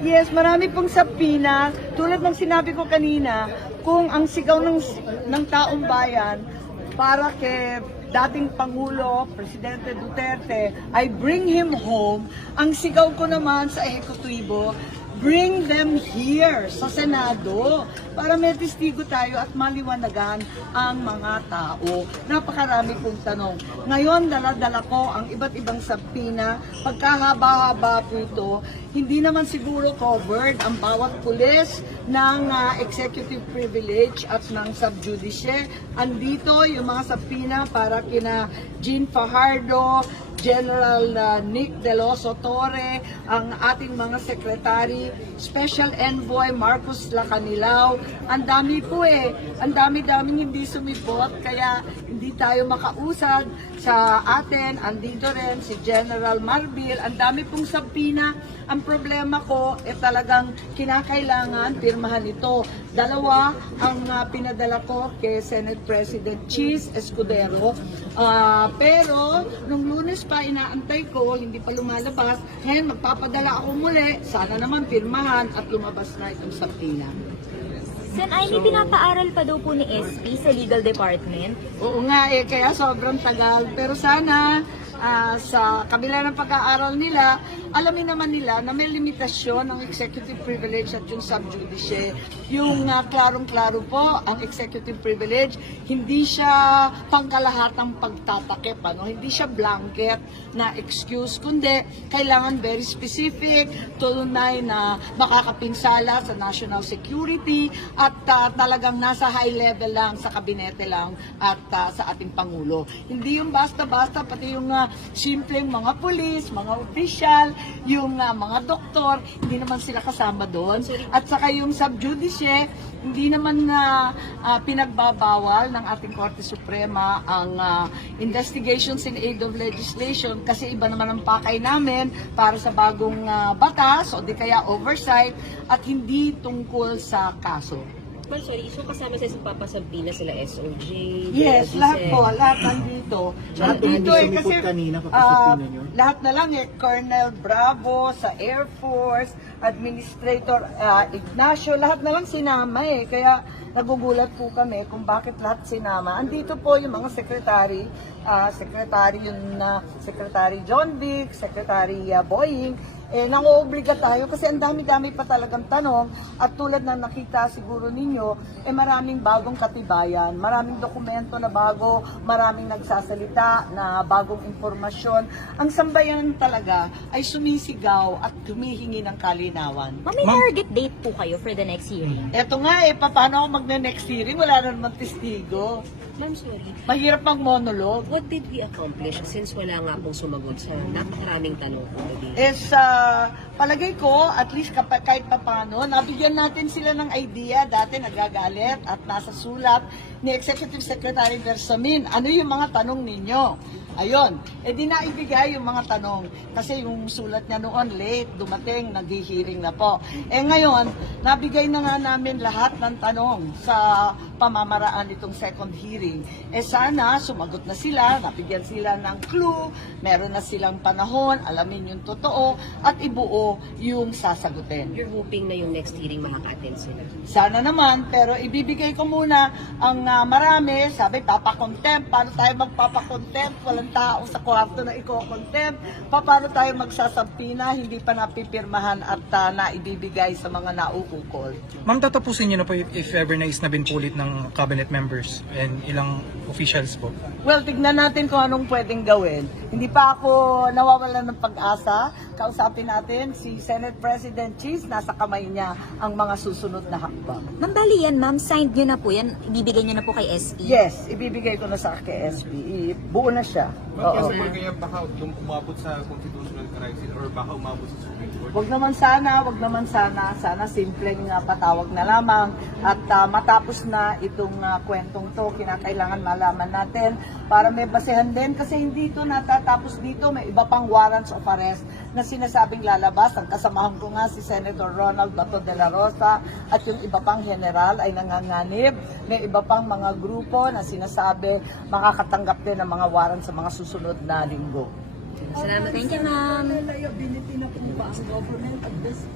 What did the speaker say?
Yes, marami pong sapina. Tulad ng sinabi ko kanina, kung ang sigaw ng, ng taong bayan para kay dating Pangulo, Presidente Duterte, ay bring him home, ang sigaw ko naman sa ehekutibo, bring them here sa Senado para may testigo tayo at maliwanagan ang mga tao. Napakarami kong tanong. Ngayon, dala-dala ko ang iba't ibang sabpina. Pagkahaba-haba po ito, hindi naman siguro covered ang bawat pulis ng ah, executive privilege at ng subjudice. Andito yung mga sabpina para kina Jean Fajardo, General Nick De Loso Torre, ang ating mga sekretary, Special Envoy Marcos Lacanilao. Ang dami po eh. Ang dami-daming hindi sumipot, kaya hindi tayo makausad sa atin. Andito rin si General Marbil. Ang dami pong sabpina. Ang problema ko, eh talagang kinakailangan pirmahan ito. Dalawa ang uh, pinadala ko kay Senate President Cheese Escudero. Ah, pero, nung lunes pa, inaantay ko, hindi pa lumalabas. Ngayon, magpapadala ako muli. Sana naman pirmahan at lumabas na itong sabpina. Sen, ay may pinapaaral pa daw po ni SP sa legal department. Oo nga eh, kaya sobrang tagal. Pero sana ah, sa kabila ng pag-aaral nila, alamin naman nila na may limitasyon ng executive privilege at yung subjudice. Yung ah, klarong-klaro po, ang executive privilege, hindi siya pangkalahatang pagtatakip, ano? hindi siya blanket na excuse, kundi kailangan very specific, tunay na makakapinsala sa national security at ah, talagang nasa high level lang sa kabinete lang at ah, sa ating Pangulo. Hindi yung basta-basta, pati yung ah, simpleng mga pulis, mga opisyal, yung ah, mga doktor, hindi naman sila kasama doon. At saka yung subjudice, hindi naman na ah, pinagbabawal ng ating Korte Suprema ang ah, investigations in aid of legislation kasi iba naman ang pakay namin para sa bagong ah, batas o di kaya oversight at hindi tungkol sa kaso. Ma'am, sorry, so kasama sa papasampina sila SOJ? Yes, lahat po, lahat nandito. Lahat Nandito eh, kasi kanina, ah, papasukin nyo? lahat na lang eh, Colonel Bravo sa Air Force, Administrator ah, Ignacio, lahat na lang sinama eh. Kaya nagugulat po kami kung bakit lahat sinama. Andito po yung mga secretary, ah, secretary yun na Secretary John Vic, Secretary ah, Boying, eh, nanguobliga tayo kasi ang dami-dami pa talagang tanong at tulad na nakita siguro ninyo, eh maraming bagong katibayan, maraming dokumento na bago, maraming nagsasalita na bagong impormasyon. Ang sambayan talaga ay sumisigaw at humihingi ng kalinawan. Ma'am, may target date po kayo for the next hearing. Eto nga eh, paano ako magne-next hearing? Wala na naman testigo. Ma'am, sorry. Mahirap mag monologue. What did we accomplish since wala nga pong sumagot sa napakaraming tanong po today? is sa palagay ko, at least kapa, kahit papano, nabigyan natin sila ng idea. Dati nagagalit at nasa sulat ni Executive Secretary Bersamin, ano yung mga tanong ninyo? Ayun, eh di naibigay yung mga tanong. Kasi yung sulat niya noon late, dumating, nag-hearing na po. Eh ngayon, nabigay na nga namin lahat ng tanong sa pamamaraan nitong second hearing. Eh sana, sumagot na sila, nabigyan sila ng clue, meron na silang panahon, alamin yung totoo, at ibuo yung sasagutin. You're hoping na yung next hearing makaka-attend sila. Sana naman, pero ibibigay ko muna ang ah, marami, sabi papakontempt, paano tayo magpapakontempt, walang tao sa kwarto na iko-contempt, pa- paano tayo magsasampina, hindi pa napipirmahan at ah, naibibigay sa mga nauukol. Ma'am, tatapusin niyo na po if ever na isnabin po ulit ng cabinet members and ilang officials po. Well, tignan natin kung anong pwedeng gawin. Hindi pa ako nawawalan ng pag-asa. Kausapin natin si Senate President Cheese, nasa kamay niya ang mga susunod na hakbang. Ma'am, bali yan, ma'am, signed nyo na po yan. Ibibigay nyo na po kay SP. Yes, ibibigay ko na sa KSP. I- Buo na siya. Oo. Kasi kaya baka dum- umabot sa constitutional crisis or baka umabot sa Supreme Court. Wag naman sana, wag naman sana, sana simpleng uh, patawag na lamang at uh, matapos na itong uh, kwentong to, kinakailangan malaman natin para may basehan din kasi hindi ito natatapos dito, may iba pang warrants of arrest na sinasabing lalabas. Ang kasamahan ko nga si Senator Ronald Bato de la Rosa at yung iba pang general ay nanganganib. May iba pang mga grupo na sinasabi makakatanggap din ng mga warrant sa mga susunod na linggo. Salamat. Thank you, ma'am. liability na po ba ang government at this